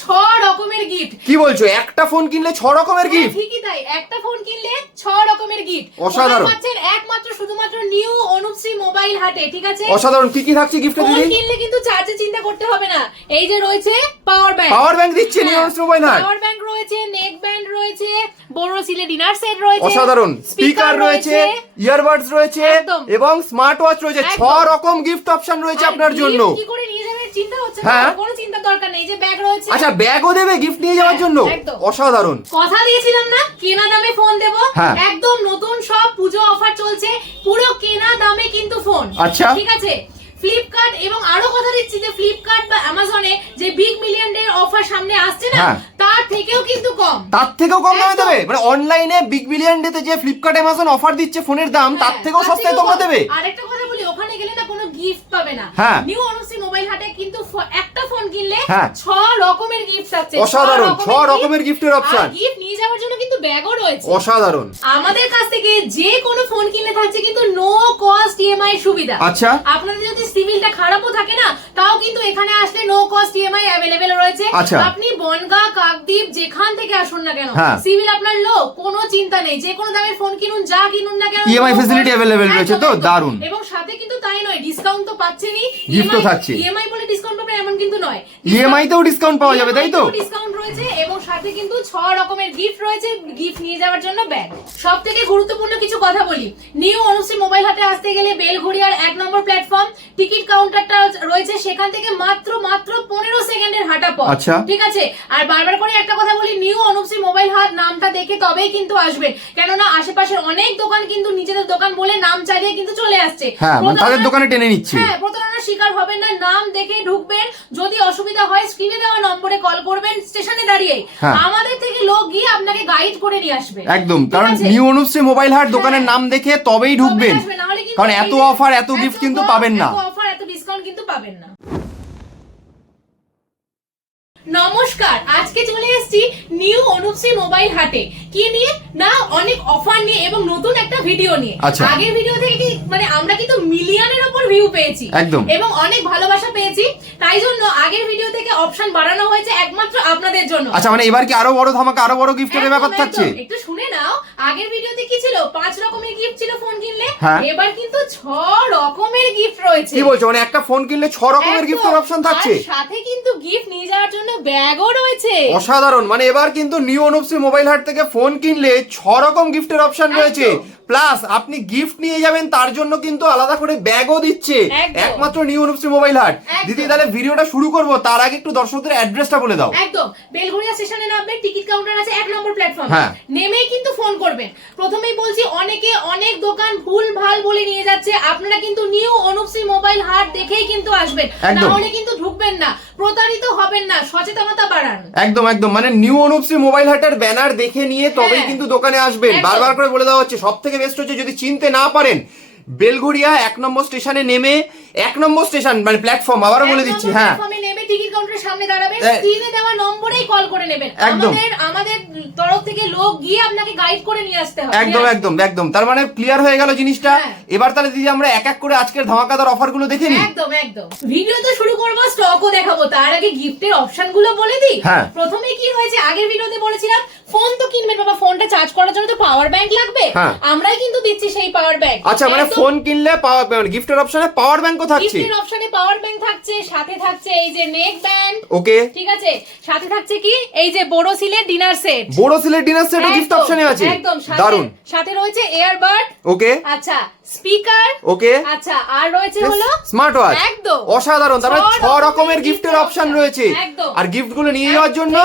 ছ রকমের গিফট কি বলছো? একটা ফোন কিনলে ছ রকমের গিফট ঠিকই তাই। একটা ফোন কিনলে ছ রকমের গিফট অসাধারণ। পাচ্ছেন একমাত্র শুধুমাত্র নিউ অনুপশ্রী মোবাইল হাটে ঠিক আছে? অসাধারণ। কি কি থাকছে গিফটে ফোন কিনলে কিন্তু চার্জে চিন্তা করতে হবে না। এই যে রয়েছে পাওয়ার ব্যাংক পাওয়ার ব্যাংক দিচ্ছে new Anushree mobile Haat. Power bank রয়েছে নেক ব্যান্ড রয়েছে বড় সিলে ডিনার সেট রয়েছে অসাধারণ। স্পিকার রয়েছে ইয়ারবাডস রয়েছে। এবং স্মার্ট ওয়াচ রয়েছে। ছ রকম গিফট অপশন রয়েছে আপনার জন্য। কি করে নিয়ে চিন্তা হচ্ছে না হ্যাঁ। কোনো চিন্তা দরকার নেই যে ব্যাগ রয়েছে। আচ্ছা ব্যাগও দেবে গিফট নিয়ে যাওয়ার হ্যাঁ, জন্য অসাধারণ। কথা দিয়েছিলাম না কেনা দামে ফোন দেব। হ্যাঁ। একদম নতুন সব পুজো অফার চলছে পুরো কেনা দামে কিন্তু ফোন আচ্ছা। ঠিক আছে? ফ্লিপকার্ট এবং আরও কথা দিচ্ছি যে ফ্লিপকার্ট বা অ্যামাজনে যে বিগ মিলিয়ন ডে অফার সামনে আসছে না হ্যাঁ। তার থেকেও কিন্তু কম। তার থেকেও কম দামে দেবে? মানে অনলাইনে বিগ বিলিয়ন ডেতে যে ফ্লিপকার্ট অ্যামাজন অফার দিচ্ছে ফোনের দাম তার হ্যাঁ, থেকেও সস্তায় তোমরা। দেবে? আরেকটা কথা বলি ওখানে গেলে না কোনো গিফট পাবে না হ্যাঁ। নিউ অনুশ্রী মোবাইল হাটে কিন্তু একটা ফোন কিনলে হ্যাঁ। ছ রকমের গিফট আছে অসাধারণ ছ রকমের গিফটের অপশন গিফট নিয়ে যাওয়ার জন্য কিন্তু ব্যাগও রয়েছে অসাধারণ আমাদের কাছ থেকে যে কোনো ফোন কিনলে থাকছে কিন্তু নো কস্ট ইএমআই সুবিধা আচ্ছা আপনাদের যদি সিভিলটা খারাপও থাকে না তাও কিন্তু এখানে আসলে নো কস্ট ইএমআই অ্যাভেলেবেল রয়েছে আচ্ছা। আপনি বনগা কাকদ্বীপ যেখান থেকে আসুন না কেন হ্যাঁ। সিভিল আপনার লো কোনো চিন্তা নেই যে কোনো দামের ফোন কিনুন যা কিনুন না কেন facility cost- available রয়েছে তো? একদম। এবং সাথে কিন্তু তাই নয় ডিসকাউন্ট তো পাচ্ছেনই থাকছে। ইএমআই বলে ডিসকাউন্ট এমন কিন্তু নয়। ইএমআই তেও ডিসকাউন্ট পাওয়া যাবে তাই তো? ডিসকাউন্ট রয়েছে এবং সাথে কিন্তু ছ রকমের গিফট রয়েছে গিফট নিয়ে যাওয়ার জন্য ব্যাগ সব থেকে গুরুত্বপূর্ণ কিছু কথা বলি। নিউ অনুশ্রী মোবাইল হাটে আসতে গেলে বেলঘড়িয়ার এক নম্বর প্ল্যাটফর্ম টিকিট কাউন্টারটা রয়েছে সেখান থেকে মাত্র মাত্র পনেরো সেকেন্ডের হাঁটা পথ। আচ্ছা। ঠিক আছে? আর বারবার করে একটা কথা বলি নিউ অনুশ্রী মোবাইল হাট নামটা দেখে তবেই কিন্তু আসবেন কেননা আশেপাশের অনেক দোকান কিন্তু নিজেদের দোকান বলে নাম চালিয়ে কিন্তু চলে আসছে। হ্যাঁ মানে তাদের দোকানে টেনে নিচ্ছে। হ্যাঁ প্রতারণার শিকার হবেন না নাম দেখে ঢুকবেন যদি অসুবিধা হয় স্ক্রিনে দেওয়া নম্বরে কল করবেন স্টেশনে দাঁড়িয়ে হ্যাঁ। আমাদের থেকে লোক গিয়ে আপনাকে গাইড করে নিয়ে আসবে একদম কারণ? নিউ অনুশ্রী মোবাইল হাট দোকানের হ্যাঁ। নাম দেখে তবেই ঢুকবেন কারণ এত অফার এত গিফট কিন্তু পাবেন না অফার এত ডিসকাউন্ট কিন্তু পাবেন না নমস্কার আজকে চলে এসেছি নিউ অনুপসি মোবাইল হাটে। কি নিয়ে? না অনেক অফার নিয়ে এবং নতুন একটা ভিডিও নিয়ে। আচ্ছা। আগের ভিডিও থেকে কি মানে আমরা কিন্তু মিলিয়নের ওপর ভিউ পেয়েছি। একদম। এবং অনেক ভালোবাসা পেয়েছি। তাই জন্য আগের ভিডিও থেকে অপশন বাড়ানো হয়েছে একমাত্র আপনাদের জন্য। আচ্ছা মানে এবার কি আরও বড় ধামাকা আরও বড় গিফটের ব্যাপার থাকছে? একটু শুনে আগের ভিডিওতে কি ছিল? পাঁচ রকমের গিফট ছিল ফোন কিনলে। হ্যাঁ। এবার কিন্তু ছ রকমের গিফট রয়েছে। কি বলছো? মানে একটা ফোন কিনলে ছ রকমের গিফটের অপশন থাকছে? সাথে কিন্তু গিফট নিয়ে যাওয়ার জন্য ব্যাগও রয়েছে। অসাধারণ। মানে এবার কিন্তু নিউ অনুপসি মোবাইল হাট থেকে ফোন কিনলে ছ রকম গিফটের অপশন রয়েছে। প্লাস আপনি গিফট নিয়ে যাবেন তার জন্য কিন্তু আলাদা করে ব্যাগও দিচ্ছে। একমাত্র নিউ অনুপসি মোবাইল হাট দিদি তাহলে ভিডিওটা শুরু করব তার আগে একটু দর্শকদের অ্যাড্রেসটা বলে দাও। একদম। বেলঘড়িয়া স্টেশনে নামবেন টিকিট কাউন্টার আছে এক নম্বর প্ল্যাটফর্ম। নেমেই কিন্তু ফোন করবেন। প্রথমেই বলছি অনেকে অনেক দোকান ভুল ভালো বলে নিয়ে যাচ্ছে। আপনারা কিন্তু নিউ অনুপসি মোবাইল হাট দেখেই কিন্তু আসবেন। একদম। না হলে কিন্তু ঢুকবেন না। প্রতারিত হবেন না। সচেতনতা বাড়ান। একদম একদম। মানে নিউ অনুপসি মোবাইল হাটের ব্যানার দেখে নিয়ে তবেই হ্যাঁ। কিন্তু দোকানে আসবেন। বারবার করে বলে দেওয়া হচ্ছে সব থেকে বেস্ট হচ্ছে যদি চিনতে না পারেন বেলঘড়িয়া এক নম্বর স্টেশনে নেমে এক নম্বর স্টেশন মানে প্ল্যাটফর্ম আবারও বলে দিচ্ছি হ্যাঁ। টিকিট কাউন্টারের সামনে দাঁড়াবেন স্ক্রিনে দেওয়া নম্বরেই কল করে নেবেন। আমাদের আমাদের তরফ থেকে লোক গিয়ে আপনাকে গাইড করে নিয়ে আসতে হবে। একদম একদম একদম। তার মানে ক্লিয়ার হয়ে গেল জিনিসটা। হ্যাঁ। এবার তাহলে দিদি আমরা এক এক করে আজকের ধামাকাদার অফারগুলো দেখে নিই। একদম একদম। ভিডিও তো শুরু করব স্টকও দেখাবো। তার আগে গিফটের অপশনগুলো বলে দিই। হ্যাঁ। প্রথমে কি হয়েছে? আগের ভিডিওতে বলেছিলাম ফোন তো কিনবেন বাবা ফোনটা চার্জ করার জন্য তো পাওয়ার ব্যাংক লাগবে। হ্যাঁ। আমরাই কিন্তু দিচ্ছি সেই পাওয়ার ব্যাংক আচ্ছা মানে ফোন কিনলে পাওয়ার গিফটের অপশনে পাওয়ার ব্যাংকও থাকছে। গিফটের অপশনে পাওয়ার ব্যাংক থাকছে সাথে থাকছে এই যে নেক ব্যান্ড। ওকে। ঠিক আছে। সাথে থাকছে কি? এই যে dinner set. Dinner set gift অপশনে আছে। একদম দারুণ সাথে রয়েছে এয়ারবাড ওকে। আচ্ছা স্পিকার ওকে। আচ্ছা আর রয়েছে হলো স্মার্ট ওয়াচ একদম। অসাধারণ। তারপরে ছ রকমের গিফটের অপশন রয়েছে। একদম। আর গিফটগুলো নিয়ে যাওয়ার জন্য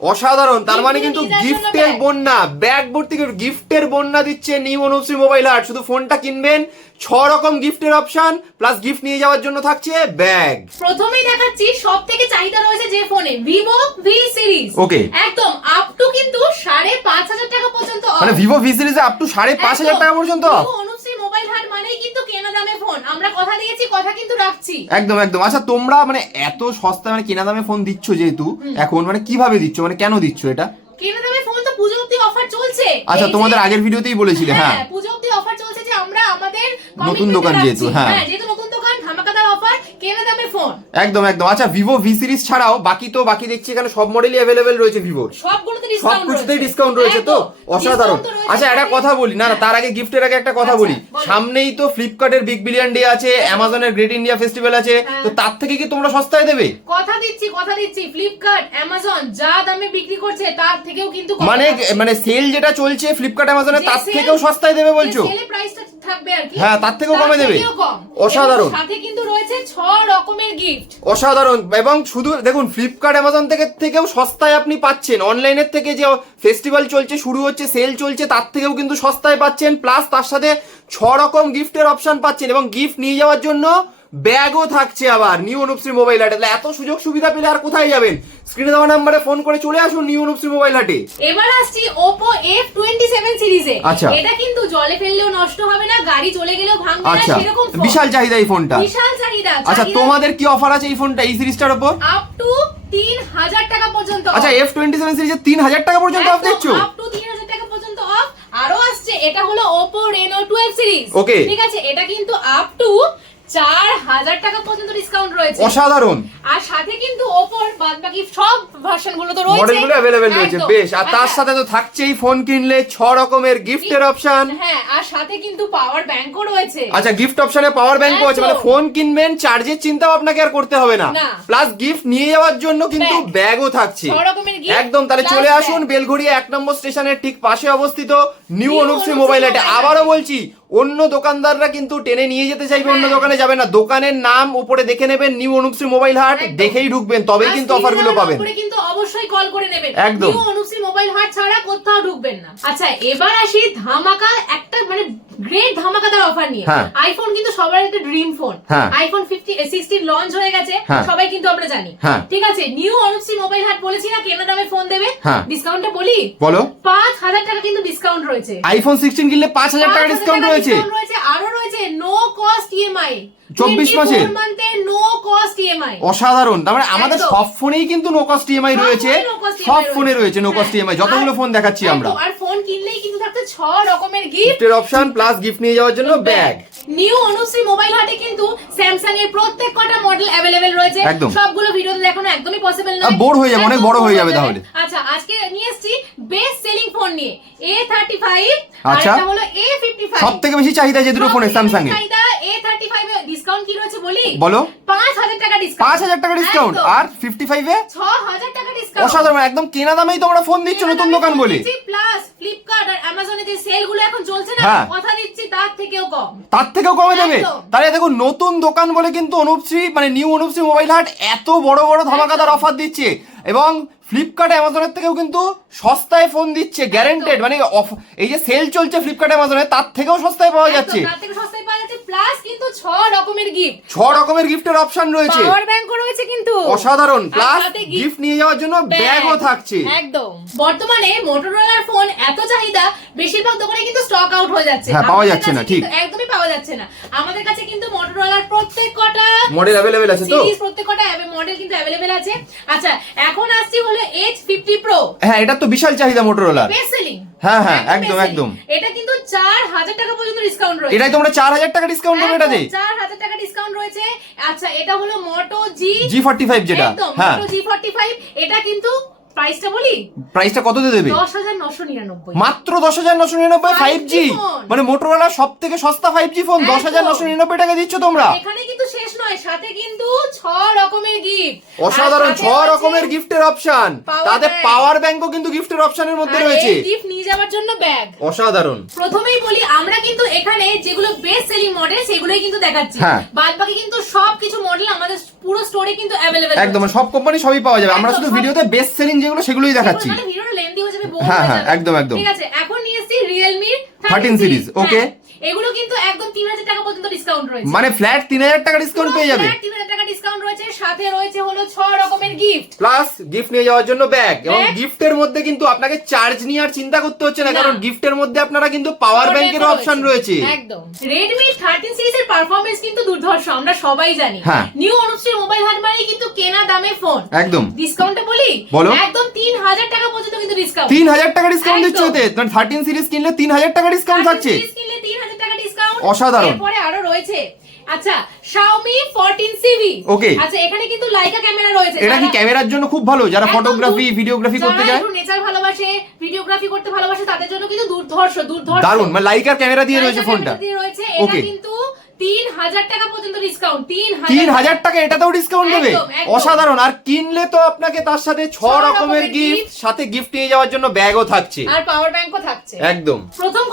অসাধারণ তার মানে কিন্তু গিফটের বন্যা ব্যাগ ভর্তি গিফটের বন্যা দিচ্ছে নিউ অনুপসি মোবাইল আর্ট শুধু ফোনটা কিনবেন ছ রকম গিফটের অপশন প্লাস গিফট নিয়ে যাওয়ার জন্য থাকছে ব্যাগ প্রথমেই দেখাচ্ছি সব থেকে চাহিদা রয়েছে যে ফোনে ভিভো ভি সিরিজ ওকে। একদম আপ টু কিন্তু সাড়ে পাঁচ হাজার টাকা পর্যন্ত মানে ভিভো ভি সিরিজে আপ টু সাড়ে পাঁচ হাজার। টাকা পর্যন্ত অনুশ্রী মোবাইল হাট মানেই কিন্তু কেনা দামে ফোন আমরা কথা দিয়েছি কথা কিন্তু রাখছি। একদম একদম। আচ্ছা তোমরা মানে এত সস্তা মানে কেনা দামে ফোন দিচ্ছ যেহেতু এখন মানে কীভাবে দিচ্ছ? মানে কেন দিচ্ছ এটা? কেনা দামে ফোন তো পুজো অবধি অফার চলছে। আচ্ছা তোমাদের আগের ভিডিওতেই বলেছিলে হ্যাঁ পুজো অবধি অফার চলছে যে আমরা আমাদের নতুন দোকান। যেহেতু, হ্যাঁ। যেহেতু নতুন দোকান ধামাকাদার অফার কেনা দামে ফোন একদম একদম। আচ্ছা ভিভো ভি সিরিজ ছাড়াও বাকি তো বাকি দেখছি এখানে সব মডেলই অ্যাভেলেবেল রয়েছে ভিভোর সবগুলোতে ডিসকাউন্ট সবকিছুতেই ডিসকাউন্ট রয়েছে। তো? অসাধারণ। আচ্ছা একটা কথা বলি। না না তার আগে গিফটের আগে একটা কথা আচ্ছা, বলি। সামনেই তো ফ্লিপকার্টের বিগ বিলিয়ন ডে আছে অ্যামাজনের গ্রেট ইন্ডিয়া ফেস্টিভ্যাল আছে। হ্যাঁ। তো তার থেকে কি তোমরা সস্তায় দেবে? কথা দিচ্ছি কথা দিচ্ছি। ফ্লিপকার্ট অ্যামাজন যা দামে বিক্রি করছে তার থেকেও কিন্তু মানে মানে সেল যেটা চলছে ফ্লিপকার্ট অ্যামাজনে তার থেকেও সস্তায় দেবে বলছো? এ প্রাইসটা থাকবে আর কি। হ্যাঁ, তার থেকেও কমে দেবে। অসাধারণ। সাথে কিন্তু রয়েছে ছ রকমের গিফট অসাধারণ। এবং শুধু, দেখুন ফ্লিপকার্ট অ্যামাজন থেকে, থেকেও সস্তায় আপনি পাচ্ছেন। অনলাইনের থেকে যে ফেস্টিভ্যাল চলছে, শুরু হচ্ছে সেল চলছে, তার থেকেও কিন্তু সস্তায় পাচ্ছেন। প্লাস তার সাথে ছ রকম গিফটের অপশন পাচ্ছেন। এবং গিফট নিয়ে যাওয়ার জন্য ব্যাগও থাকছে আবার নিউ অনুপশ্রী মোবাইল হাটে। এত সুযোগ সুবিধা পেলে আর কোথায় যাবেন? স্ক্রিনে দেওয়া নাম্বারে ফোন করে চলে আসুন নিউ অনুপশ্রী মোবাইল হাটে। এবার আসছি Oppo F27 সিরিজে আচ্ছা। এটা কিন্তু জলে ফেললেও নষ্ট হবে না গাড়ি চলে গেলেও ভাঙবে না আচ্ছা। সেরকম বিশাল চাহিদা এই ফোনটা বিশাল চাহিদা। আচ্ছা তোমাদের কি অফার আছে এই ফোনটা এই সিরিজটার উপর? আপ টু তিন হাজার টাকা পর্যন্ত আচ্ছা এফ টোয়েন্টি সেভেন সিরিজে তিন হাজার টাকা পর্যন্ত অফ দিচ্ছ আপ টু তিন হাজার টাকা পর্যন্ত অফ আরও আসছে এটা হলো Oppo Reno 12 সিরিজ Okay. ঠিক আছে এটা কিন্তু আপ টু চার হাজার টাকা পর্যন্ত ডিসকাউন্ট রয়েছে। অসাধারণ। আর সাথে কিন্তু ওপোর বাদ বাকি সব ভার্সনগুলো তো রয়েছে। মডেলগুলো অ্যাভেলেবেল রয়েছে বেশ। আর তার আচ্ছা, সাথে তো থাকছেই ফোন কিনলে ছ রকমের গিফটের অপশন হ্যাঁ আর সাথে কিন্তু পাওয়ার ব্যাংকও রয়েছে। আচ্ছা গিফট অপশনে পাওয়ার ব্যাংকও আছে। মানে ফোন কিনবেন চার্জের চিন্তাও আপনাকে আর করতে হবে না। প্লাস গিফট নিয়ে যাওয়ার জন্য কিন্তু ব্যাগও থাকছে। একদম তাহলে চলে আসুন বেলঘড়িয়া এক নম্বর স্টেশনের ঠিক পাশে অবস্থিত নিউ অনুপশ্রী মোবাইল মোবাইল আবারও বলছি অন্য দোকানদাররা কিন্তু টেনে নিয়ে যেতে চাইবে অন্য হ্যাঁ। দোকানে যাবে না। দোকানের নাম উপরে দেখে নেবেন নিউ অনুপশ্রী মোবাইল হাট দেখেই ঢুকবেন তবেই কিন্তু অফারগুলো পাবেন। কিন্তু অবশ্যই কল করে নেবেন। একদম। নিউ অনুশ্রী মোবাইল হাট ছাড়া কোথাও ঢুকবেন না। আচ্ছা এবার আসি ধামাকা একটা মানে গ্রেট ধামাকাদার অফার নিয়ে। হ্যাঁ। আইফোন কিন্তু সবার একটা ড্রিম ফোন হ্যাঁ। আইফোন ফিফটি সিক্সটিন লঞ্চ হয়ে গেছে হ্যাঁ। সবাই কিন্তু আমরা জানি। হ্যাঁ। ঠিক আছে নিউ অনুপসি মোবাইল হাট বলেছি না কেনা দামে ফোন দেবে? ডিসকাউন্ট ডিসকাউন্টটা বলি? বলো। পাঁচ হাজার টাকা কিন্তু ডিসকাউন্ট রয়েছে। আইফোন সিক্সটিন কিনলে পাঁচ হাজার টাকা ডিসকাউন্ট রয়েছে। রয়েছে আরও রয়েছে নো কস্ট ইএমআই 24 মাসের? মান্থের নো কস্ট ইএমআই অসাধারণ। তার মানে আমাদের সব ফোনেই কিন্তু নো কস্ট ইএমআই রয়েছে। সব ফোনে রয়েছে। No cost. ইএমআই যতগুলো ফোন দেখাচ্ছি আমরা। আর ফোন কিনলেই কিন্তু থাকছে ছ রকমের গিফট গিফটের অপশন প্লাস গিফট নিয়ে যাওয়ার জন্য ব্যাগ নিউ অনুশ্রী মোবাইল হাটে কিন্তু স্যামসাং এর প্রত্যেক কটা মডেল রয়েছে। সবগুলো ভিডিওতে দেখানো একদমই পসিবল bore হয়ে যাবে, অনেক বড় হয়ে যাবে তাহলে। আচ্ছা আজকে নিয়ে এসেছি বেস্ট সেলিং ফোন নিয়ে এ থার্টি ফাইভ আচ্ছা। হলো এ ফিফটি ফাইভ সব থেকে বেশি চাহিদা যে দুটো ফোনে স্যামসাং এর? ডিসকাউন্ট কি রয়েছে বলি? বলো। পাঁচ হাজার টাকা ডিসকাউন্ট টাকা ডিসকাউন্ট আর টাকা ডিসকাউন্ট অসাধারণ। একদম কেনা দামেই তোমরা ফোন দিচ্ছ নতুন দোকান বলে। প্লাস ফ্লিপকার্ট আর অ্যামাজনে যে সেলগুলো এখন চলছে না হ্যাঁ। কথা দিচ্ছি তার থেকেও কম। তার থেকেও কমে যাবে একদম। তাহলে দেখুন নতুন দোকান বলে কিন্তু অনুপশ্রী মানে নিউ অনুপশ্রী মোবাইল হাট এত বড় বড় ধামাকাদার অফার দিচ্ছে। এবং ফ্লিপকার্ট অ্যামাজনের থেকেও কিন্তু সস্তায় ফোন দিচ্ছে গ্যারেন্টেড মানে অফ- এই যে সেল চলছে ফ্লিপকার্ট অ্যামাজনে তার থেকেও সস্তায় পাওয়া যাচ্ছে। তার থেকে সস্তায় পাওয়া যাচ্ছে প্লাস কিন্তু ছ রকমের গিফট ছ রকমের গিফটের অপশন রয়েছে। পাওয়ার ব্যাংকও রয়েছে কিন্তু। অসাধারণ। প্লাস গিফট নিয়ে যাওয়ার জন্য ব্যাগ। ব্যাগও থাকছে। একদম। বর্তমানে মোটরোলার ফোন এত চাহিদা বেশিরভাগ দোকানে কিন্তু স্টক আউট হয়ে যাচ্ছে। হ্যাঁ, পাওয়া যাচ্ছে না, ঠিক। একদমই পাওয়া যাচ্ছে না। আমাদের কাছে কিন্তু মোটরোলার প্রত্যেক কটা মডেল অ্যাভেলেবেল আছে তো? সিরিজ প্রত্যেক কটা মডেল কিন্তু অ্যাভেলেবেল আছে। আচ্ছা এখন আসছি হলো এইচ ফিফটি প্রো হ্যাঁ এটা তো বিশাল চাহিদা মোটরোলার বেস্ট সেলিং হ্যাঁ, হ্যাঁ, একদম, একদম। এটা কিন্তু চার হাজার টাকা পর্যন্ত ডিসকাউন্ট রয়েছে। এটাই তোমরা চার হাজার টাকা ডিসকাউন্ট দেবে এটাতে? চার হাজার টাকা ডিসকাউন্ট রয়েছে। আচ্ছা এটা হলো মোটো জি জি ফর্টি ফাইভ যেটা। হ্যাঁ মোটো জি ফর্টি ফাইভ এটা কিন্তু প্রাইসটা বলি? প্রাইসটা কত দিয়ে দেবে? দশ হাজার নশো নিরানব্বই। মাত্র দশ হাজার নশো নিরানব্বই ফাইভ 5G জি মানে মোটরওয়ালা সব থেকে সস্তা ফাইভ জি ফোন দশ হাজার নশো নিরানব্বই টাকা দিচ্ছ তোমরা। এখানে কিন্তু নয় সাথে কিন্তু ছ রকমের গিফট অসাধারণ ছ রকমের গিফটের অপশন তাতে পাওয়ার ব্যাংকও কিন্তু গিফটের অপশনের মধ্যে রয়েছে। গিফট নিয়ে যাওয়ার জন্য ব্যাগ অসাধারণ। প্রথমেই বলি আমরা কিন্তু এখানে যেগুলো বেস্ট সেলিং মডেল সেগুলোই কিন্তু দেখাচ্ছি। হ্যাঁ। বাদ বাকি কিন্তু সবকিছু মডেল আমাদের পুরো স্টোরে কিন্তু অ্যাভেলেবেল একদম সব কোম্পানি সবই পাওয়া যাবে। আমরা শুধু ভিডিওতে বেস্ট সেলিং যেগুলো সেগুলোই দেখাচ্ছি। মানে ভিডিওটা লেন্দি হয়ে যাবে হ্যাঁ, হ্যাঁ, একদম, একদম। ঠিক আছে এখন নিয়ে এসেছি Realme 13 series, okay. হ্যাঁ, এগুলো কিন্তু একদম 3000 টাকা পর্যন্ত ডিসকাউন্ট রয়েছে। মানে ফ্ল্যাট তিন হাজার টাকা ডিসকাউন্ট পেয়ে যাবে। 3000 টাকা ডিসকাউন্ট রয়েছে সাথে রয়েছে হলো 6 রকমের গিফট প্লাস গিফট নিয়ে যাওয়ার জন্য ব্যাগ এবং গিফটের মধ্যে কিন্তু আপনাকে চার্জ নিয়ে আর চিন্তা করতে হচ্ছে না। কারণ গিফটের মধ্যে আপনারা কিন্তু পাওয়ার ব্যাংকের অপশন রয়েছে। একদম। Redmi 13 সিরিজের পারফরম্যান্স কিন্তু দুর্ধর্ষ আমরা সবাই জানি। হ্যাঁ। নিউ অনুশ্রী মোবাইল হাট মানে কিন্তু কেনা দামে ফোন একদম। ডিসকাউন্টে বলি? বলো। একদম 3000 টাকা পর্যন্ত কিন্তু ডিসকাউন্ট তিন হাজার টাকা ডিসকাউন্ট দিচ্ছে। ওতে থার্টিন সিরিজ কিনলে তিন হাজার টাকা ডিসকাউন্ট থাকছে। কিনলে 3000 অসাধারণ। এরপরে আরও রয়েছে। আচ্ছা Xiaomi 14 CV আচ্ছা এখানে কিন্তু লাইকা ক্যামেরা রয়েছে। এটা কি ক্যামেরার জন্য খুব ভালো? যারা ফটোগ্রাফি ভিডিওগ্রাফি করতে যারা নেচার ভালোবাসে ভিডিওগ্রাফি করতে ভালোবাসে তাদের জন্য কিন্তু দুর্ধর্ষ দুর্ধর্ষ। দারুণ মানে লাইকার ক্যামেরা দিয়ে রয়েছে ফোনটা দিয়ে রয়েছে। এটা কিন্তু তিন হাজার টাকা পর্যন্ত ডিসকাউন্ট তিন তিন হাজার টাকা এটাতেও ডিসকাউন্ট দেবে। অসাধারণ। আর কিনলে তো আপনাকে তার সাথে ছ রকমের গিফট সাথে গিফট নিয়ে যাওয়ার জন্য ব্যাগও থাকছে। আর পাওয়ার ব্যাংকও থাকছে। একদম। প্রথম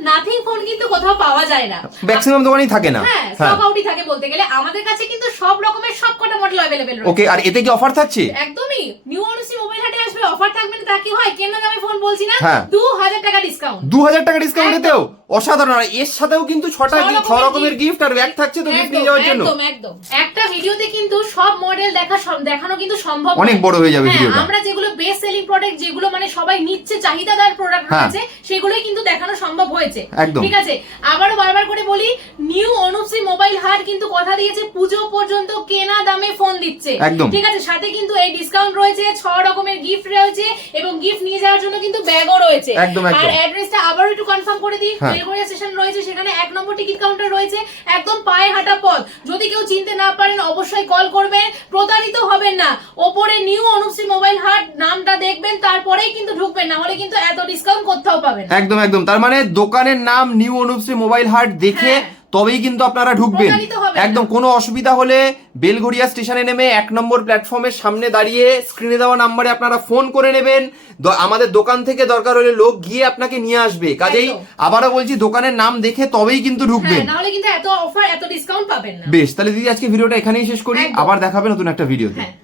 নাথিং ফোন কিন্তু কোথাও পাওয়া যায় না। ম্যাক্সিমাম দোকানেই থাকে না। হ্যাঁ হ্যাঁ। স্টক আউটই থাকে বলতে গেলে। আমাদের কাছে কিন্তু সব রকমের সব কটা মডেল অ্যাভেলেবেল রয়েছে। ওকে আর এতে কি অফার থাকছে? একদমই। নিউ অনুসি মোবাইল হাটে আসবে অফার থাকবে না তা কি হয়? কেনা দামে ফোন বলছি না? হ্যাঁ। দু হাজার টাকা ডিসকাউন্ট দু হাজার টাকা ডিসকাউন্ট। এতেও অসাধারণ। আর এর সাথেও কিন্তু ছটা ছ ছ রকমের গিফট আর ব্যাগ থাকছে তো গিফট নিয়ে যাওয়ার জন্য। একদম একদম। একটা ভিডিওতে কিন্তু সব মডেল দেখা দেখানো কিন্তু সম্ভব অনেক। বড় হয়ে যাবে হ্যাঁ, ভিডিওটা। আমরা যেগুলো বেস্ট সেলিং প্রোডাক্ট যেগুলো মানে সবাই নিচ্ছে চাহিদাদার প্রোডাক্ট হ্যাঁ। রয়েছে সেগুলোই কিন্তু দেখানো সম্ভব হয়েছে। ঠিক আছে? আবারও বারবার করে বলি নিউ অনুশ্রী মোবাইল হাট কিন্তু কথা দিয়েছে পুজো পর্যন্ত কেনা দামে ফোন দিচ্ছে। ঠিক আছে? সাথে কিন্তু এই ডিসকাউন্ট রয়েছে ছ রকমের গিফট রয়েছে এবং গিফট নিয়ে যাওয়ার জন্য কিন্তু ব্যাগও রয়েছে। আর অ্যাড্রেসটা আবারও একটু কনফার্ম করে দিই হ্যাঁ। বেলগড়িয়া স্টেশন রয়েছে সেখানে এক নম্বর টিকিট কাউন্টার রয়েছে একদম পায়ে হাঁটা পথ। যদি কেউ চিনতে না পারেন অবশ্যই কল করবেন প্রতারিত হবেন না। ওপরে নিউ অনুশ্রী মোবাইল হাট নামটা দেখবেন তারপরেই কিন্তু ঢুকবেন না হলে কিন্তু এত ডিসকাউন্ট কোথাও পাবেন একদম একদম। তার মানে দোকানের নাম নিউ অনুপশ্রী মোবাইল হাট দেখে হ্যাঁ। তবেই কিন্তু আপনারা ঢুকবেন। একদম কোনো অসুবিধা হলে বেলগড়িয়া স্টেশনে নেমে এক নম্বর প্ল্যাটফর্মের সামনে দাঁড়িয়ে স্ক্রিনে দেওয়া নাম্বারে আপনারা ফোন করে নেবেন। আমাদের দোকান থেকে দরকার হলে লোক গিয়ে আপনাকে নিয়ে আসবে। কাজেই আবারও বলছি দোকানের নাম দেখে তবেই কিন্তু ঢুকবেন। হ্যাঁ না হলে কিন্তু এত অফার এত ডিসকাউন্ট পাবেন না। বেশ তাহলে দিদি আজকে ভিডিওটা এখানেই শেষ করি। আবার দেখাবে নতুন একটা ভিডিওতে। হ্যাঁ।